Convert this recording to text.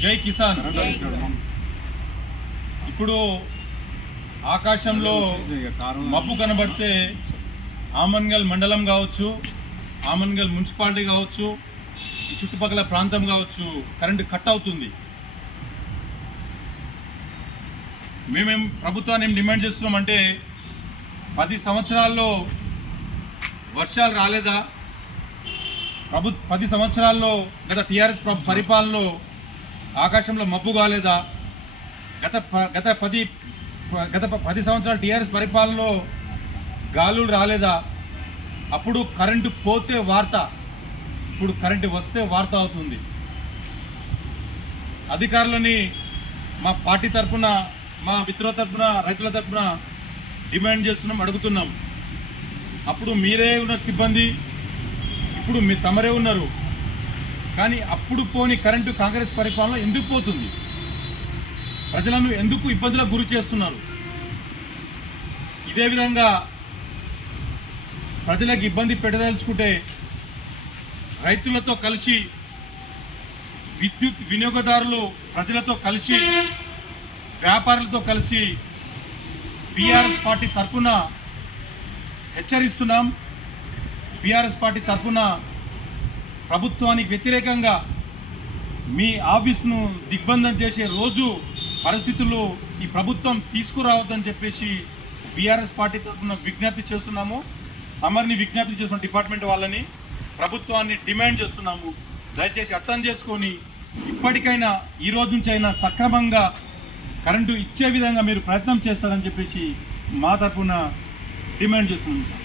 జై కిసాన్. ఇప్పుడు ఆకాశంలో మబ్బు కనబడితే ఆమన్గల్ మండలం కావచ్చు ఆమన్గల్ మున్సిపాలిటీ కావచ్చు ఈ చుట్టుపక్కల ప్రాంతం కావచ్చు కరెంటు కట్ అవుతుంది. మేమేం ప్రభుత్వాన్ని ఏం డిమాండ్ చేస్తున్నామంటే పది సంవత్సరాల్లో వర్షాలు రాలేదా? ప్రభు పది సంవత్సరాల్లో గత టీఆర్ఎస్ ప్ర- పరిపాలనలో ఆకాశంలో మబ్బు కాలేదా? గత గత పది గత పది సంవత్సరాల టీఆర్ఎస్ పరిపాలనలో గాలులు రాలేదా? అప్పుడు కరెంటు పోతే వార్త ఇప్పుడు కరెంటు వస్తే వార్త అవుతుంది. అధికారులని మా పార్టీ తరఫున మా మిత్రుల తరఫున రైతుల తరఫున డిమాండ్ చేస్తున్నాం అడుగుతున్నాం. అప్పుడు మీరే ఉన్న సిబ్బంది ఇప్పుడు మీ తమరే ఉన్నారు. కానీ అప్పుడు పోని కరెంటు కాంగ్రెస్ పరిపాలన ఎందుకు పోతుంది? ప్రజలను ఎందుకు ఇబ్బందులకు గురి చేస్తున్నారు? ఇదే విధంగా ప్రజలకు ఇబ్బంది పెట్టదలుచుకుంటే రైతులతో కలిసి విద్యుత్ వినియోగదారులు ప్రజలతో కలిసి వ్యాపారులతో కలిసి బీఆర్ఎస్ పార్టీ తరఫున హెచ్చరిస్తున్నాం. బీఆర్ఎస్ పార్టీ తరఫున ప్రభుత్వానికి వ్యతిరేకంగా మీ ఆఫీస్ను దిగ్బంధం చేసే రోజు పరిస్థితులు ఈ ప్రభుత్వం తీసుకురావద్దని చెప్పేసి బీఆర్ఎస్ పార్టీ తరఫున విజ్ఞప్తి చేస్తున్నాము. తమరిని విజ్ఞప్తి చేస్తున్న డిపార్ట్మెంట్ వాళ్ళని ప్రభుత్వాన్ని డిమాండ్ చేస్తున్నాము. దయచేసి అర్థం చేసుకొని ఇప్పటికైనా ఈ రోజు నుంచి అయినా సక్రమంగా కరెంటు ఇచ్చే విధంగా మీరు ప్రయత్నం చేస్తారని చెప్పేసి మా తరఫున డిమాండ్ చేస్తున్నాం సార్.